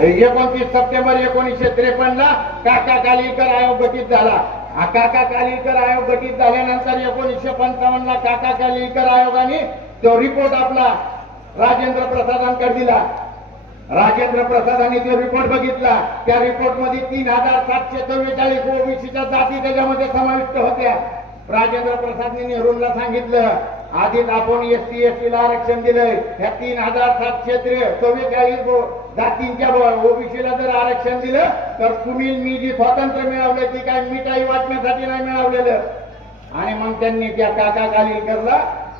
एकोणतीस सप्टेंबर एकोणीसशे त्रेपन्न ला काका कालीकर आयोग गठीत झाला. काका कालीकर आयोग गठीत झाल्यानंतर एकोणीसशे पंचावन्न ला काका कालीकर आयोगाने तो रिपोर्ट आपला राजेंद्र प्रसादांकडे दिला. राजेंद्र प्रसादांनी जो रिपोर्ट बघितला. त्या रिपोर्टमध्ये तीन हजार सातशे चव्वेचाळीस ओबीसीच्या जाती त्याच्यामध्ये समाविष्ट होत्या. राजेंद्र प्रसादने नेहरूंना सांगितलं आधीच आपण एस टी एस टी ला आरक्षण दिलंय. ह्या तीन हजार सातशे त्रे- चव्वेचाळीस जातींच्या ओबीसीला जर आरक्षण दिलं तर तुम्ही मी जी स्वातंत्र्य मिळवलं ती काय मिठाई वाटण्यासाठी नाही मिळवलेलं. आणि मग त्यांनी त्या काका कालीकरला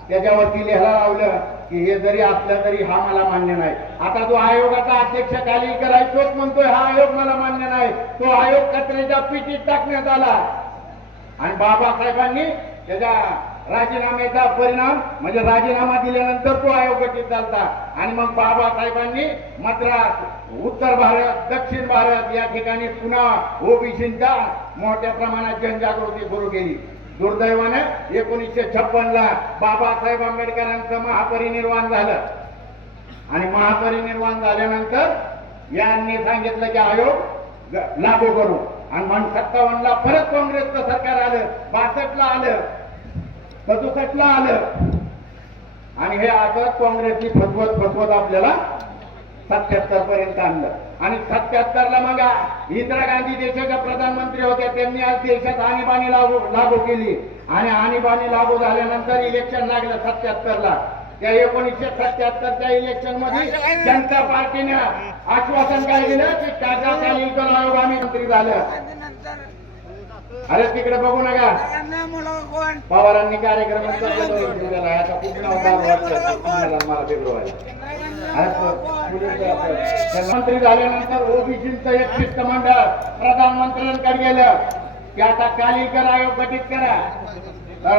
त्याच्यावरती लिहायला लावलं की हे जरी असलं तरी हा मला मान्य नाही. आता जो आयोगाचा अध्यक्ष गालिलकर आहे तोच म्हणतोय हा आयोग मला मान्य नाही. तो आयोग कचऱ्याच्या पिटीत टाकण्यात आला. आणि बाबासाहेबांनी त्याच्या राजीनाम्याचा परिणाम म्हणजे राजीनामा दिल्यानंतर तो आयोग गठीत झाला आणि मग बाबासाहेबांनी मद्रास उत्तर भारत दक्षिण भारत या ठिकाणी पुन्हा ओबीसींचा मोठ्या प्रमाणात जनजागृती सुरू केली. दुर्दैवानं एकोणीसशे छप्पन ला बाबासाहेब आंबेडकरांचं महापरिनिर्वाण झालं. आणि महापरिनिर्वाण झाल्यानंतर यांनी सांगितलं की आयोग लागू करू. आणि मग सत्तावन्न ला परत काँग्रेसचं सरकार आलं आलं सदुसष्ट आलं. आणि हे आता काँग्रेसनी फसवत फसवत आपल्याला सत्याहत्तर पर्यंत आणलं. आणि सत्याहत्तर ला मग इंदिरा गांधी देशाच्या प्रधानमंत्री होत्या त्यांनी आज देशात आणीबाणी लागू लागू केली. आणि आणीबाणी लागू झाल्यानंतर इलेक्शन लागलं सत्याहत्तर ला त्या एकोणीसशे सत्याहत्तरच्या इलेक्शनमध्ये जनता पार्टीने आश्वासन काय दिलं की टाटा आयोग आम्ही मंत्री झालं. अरे तिकडे बघू नका. पवारांनी कार्यक्रम दिलेला आहे. आता खूप नवकार वाटतं तुम्हाला मला फेब्रुवारी मंत्री झाल्यानंतर ओबीसीचं एक शिष्टमंडळ प्रधानमंत्र्यांकडे गेलं. की आता कालीकर आयोग गठीत करा. तर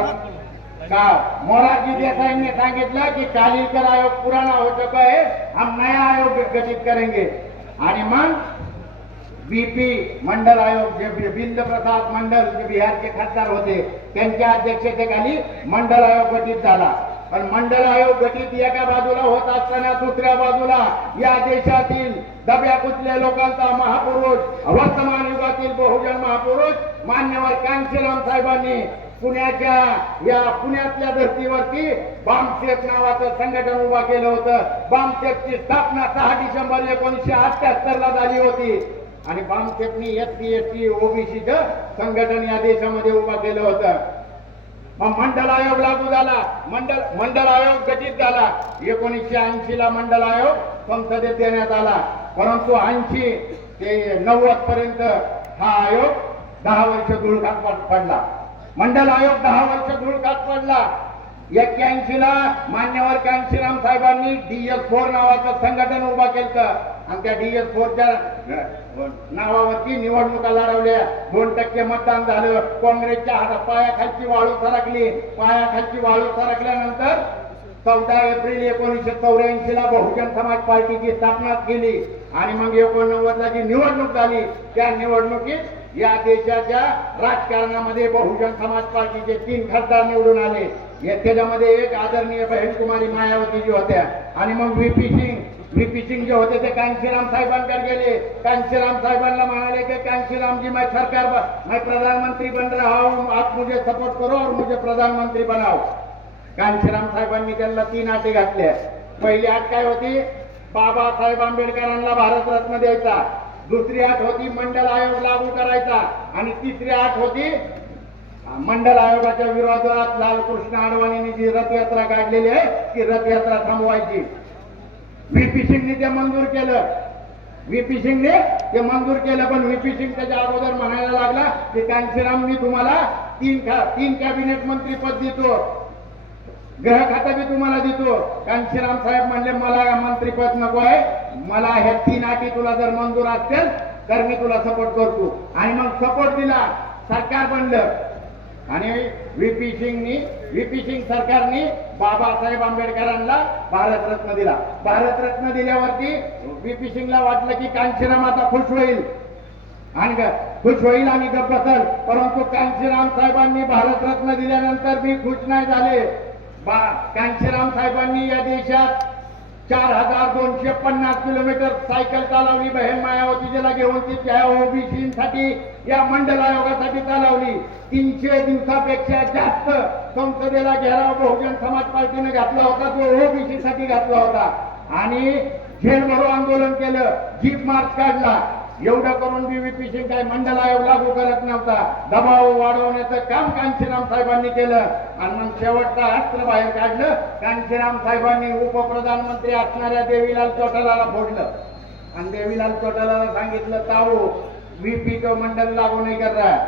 का मोरारजी देसाईंनी सांगितलं की कालीकर आयोग पुराना हो चुका है हम नया आयोग गठित करेंगे. आणि मग बीपी मंडल आयोग जे बिंद प्रसाद मंडल जे बिहारचे खासदार होते त्यांच्या अध्यक्षतेखाली मंडल आयोग गठीत झाला. पण मंडल आयोग गठीत एका बाजूला होत असताना दुसऱ्या बाजूला या देशातील दब्या कुचल्या लोकांचा महापुरुष वर्तमान युगातील बहुजन महापुरुष मान्यवर कांशीराम साहेबांनी पुण्याच्या या पुण्यातल्या धर्तीवरती बामसेफ नावाचं संघटन उभा केलं होतं. बामसेफची स्थापना सहा डिसेंबर एकोणीसशे अठ्याहत्तर ला झाली होती. आणि बामसेपनी एस टी एस टी ओबीसीचं संघटन या देशामध्ये उभा केलं होतं. मग मंडल आयोग लागू झाला. मंडल मंडल आयोग गठीत झाला. एकोणीसशे ऐंशी ला मंडल आयोग संसदेत देण्यात आला. परंतु ऐंशी ते नव्वद पर्यंत हा आयोग दहा वर्ष धुळकात पडला. मंडल आयोग दहा वर्ष धुळकात पडला. एक्क्याऐंशी ला मान्यवर कांशीराम साहेबांनी डीएस फोर नावाचं संघटन उभा केलं आणि त्या डीएस फोरच्या नावावरती निवडणुका लढवल्या. दोन टक्के मतदान झालं. काँग्रेसच्या हातात पायाखालची वाळू सरकली. पायाखालची वाळू सरकल्यानंतर चौदा एप्रिल एकोणीसशे चौऱ्याऐंशी ला बहुजन समाज पार्टीची स्थापना केली. आणि मग एकोणनव्वद ला जी निवडणूक झाली त्या निवडणुकीत या देशाच्या राजकारणामध्ये बहुजन समाज पार्टीचे तीन खासदार निवडून आले. त्याच्यामध्ये एक आदरणीय बहीणकुमारी मायावती जी होत्या. आणि मग व्हीपी सिंग व्हीपी सिंग जे होते ते कांशीराम साहेबांकडे गेले. कांशीराम साहेबांना म्हणाले की कांशीराम जी मैं सरकार मैं प्रधानमंत्री बन रहा हूँ. आप मुझे सपोर्ट करो और मुझे प्रधानमंत्री बनाओ. कांशीराम साहेबांनी त्यांना तीन अटी घातल्या. पहिली अट काय होती? बाबासाहेब आंबेडकरांना भारतरत्न द्यायचा. दुसरी अट होती मंडल आयोग लागू करायचा. आणि तिसरी अट होती मंडल आयोगाच्या विरोधात लालकृष्ण अडवाणींनी जी रथयात्रा काढलेली आहे. ती रथयात्रा थांबवायची. व्हीपी सिंगने ते मंजूर केलं. व्हीपी सिंगने ते मंजूर केलं पण व्हीपी सिंग त्याच्या अगोदर म्हणायला लागला की कांशीराम मी तुम्हाला तीन खा- तीन कॅबिनेट मंत्री पद देतो. ग्रह खाता मी तुम्हाला देतो. कांशीराम साहेब म्हणले मला मंत्रीपद नको आहे. मला ह्या तीन अटी तुला जर मंजूर असतील तर मी तुला सपोर्ट करतो. आणि मग सपोर्ट दिला. सरकार बनलं. आणि व्हीपी सिंगनी व्हीपी सिंग सरकारने बाबासाहेब आंबेडकरांना भारतरत्न दिला. भारतरत्न दिल्यावरती व्हीपी सिंगला वाटलं की कांशीराम आता खुश होईल. आणि खुश होईल आणि गप्प बसल परंतु कांशीराम साहेबांनी भारतरत्न दिल्यानंतर मी खुश नाही झाले. बा कांशीराम साहेबांनी या देशात चार हजार दोनशे पन्नास किलोमीटर सायकल चालवली. बहीण मायावतीला घेऊन ती त्या ओबीसीसाठी या मंडल आयोगासाठी चालवली. तीनशे दिवसापेक्षा जास्त संसदेला घेराव बहुजन समाज पार्टीने घातला होता. तो ओबीसीसाठी घातला होता. आणि झेलभरो आंदोलन केलं. जीप मार्च काढला. एवढं करून बीव्हीपी सिंग काय मंडल आयोग लागू करत नव्हता. दबाव वाढवण्याचं काम कांशीराम साहेबांनी केलं. आणि मग शेवटचा अस्त्र बाहेर काढलं. कांशीराम साहेबांनी उपप्रधानमंत्री असणाऱ्या देवीलाल चोटालाला फोडलं. आणि देवीलाल चोटालाला सांगितलं ताऊ वीपी को मंडल लागू नाही कर रहा है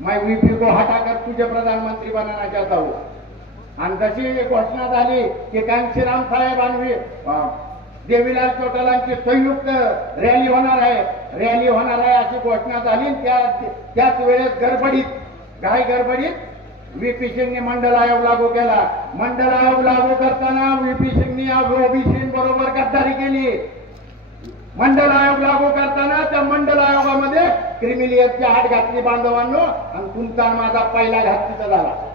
मैं वीपी को हटाकर तुझे प्रधानमंत्री बनाना चाहता हूँ. हो. आणि जशी घोषणा झाली की कांशीराम साहेब आणि देवीलाल चौटालांची संयुक्त रॅली होणार आहे. रॅली होणार आहे अशी घोषणा झाली. त्या त्याच वेळेस गडबडीत घाई गडबडीत? व्हीपी सिंगने मंडल आयोग लागू केला. मंडल आयोग लागू करताना व्हीपी सिंगनी ओबीसी बरोबर गद्दारी केली. मंडल आयोग लागू करताना त्या मंडल आयोगामध्ये क्रिमिलियसची हात घातली बांधवांनो. आणि तुमचा माझा पहिला घात तिथं झाला.